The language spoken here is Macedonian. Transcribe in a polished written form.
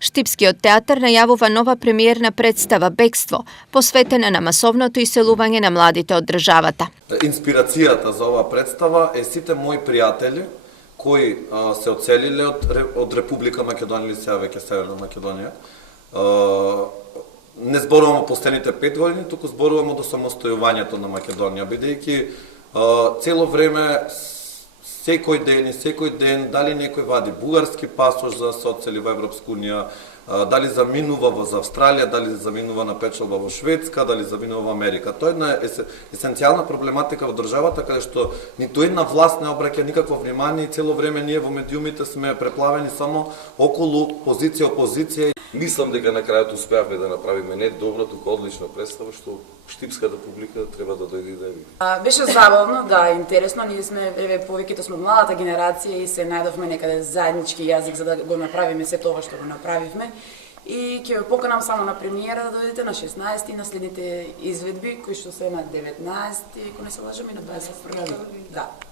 Штипскиот театар најавува нова премиерна представа «Бегство», посветена на масовното иселување на младите од државата. Инспирацијата за оваа представа е сите мои пријатели кои се оцелиле од Република Македонија или сега веќе Северна Македонија. Не зборуваме последните 5 години, туку зборуваме до самостојувањето на Македонија, бидејќи цело време секој ден, дали некој вади бугарски пасош за да се оцели во Европска унија, дали заминува во Австралија, дали заминува на печалба во Шведска, дали заминува во Америка. Тоа е една есенцијална проблематика во државата, каде што ниту една власт не обраќа никакво внимание и цело време ние во медиумите сме преплавени само околу позиција, опозиција. Мислам дека на крајот успеавме да направиме не добро, туку одлична представа, што штипската публика треба да дојде и да ја види. Беше забавно, да, интересно. Ние сме, повеќето сме младата генерација и се најдовме некаде заеднички јазик за да го направиме се тоа што го направивме. И ќе ве поканам само на премиера да дојдете на 16 и на следните изведби, кои што се на 19, ако не се лажам, и на 21. Да.